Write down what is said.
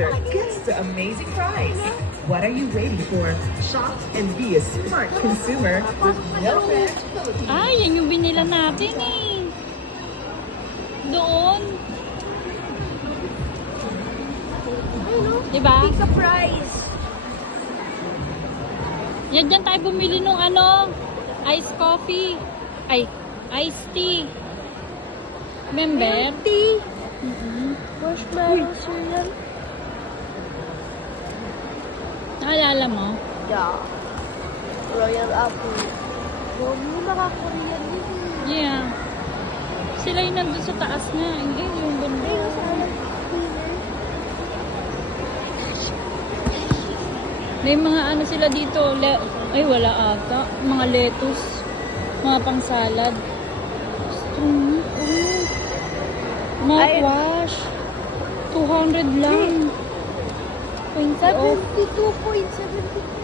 winner gets the amazing prize. What are you waiting for? Shop and be a smart consumer with Milkman Philippines. Ay, yan yung binila natin eh. Doon. Diba? Pick a prize. Yan dyan tayo bumili nung iced coffee. Ay, iced tea. Remember? Tea. Marshmallow cereal. Naalala mo? Yeah. Royal apple. Yung naka-Korean yun. Yeah. Sila yung nandun sa taas nga. Hindi, yung bunda. May mga sila dito. Ay, wala ata. Mga lettuce. Mga pang-salad. Mouthwash. 200 lang. 20 off. 72.72.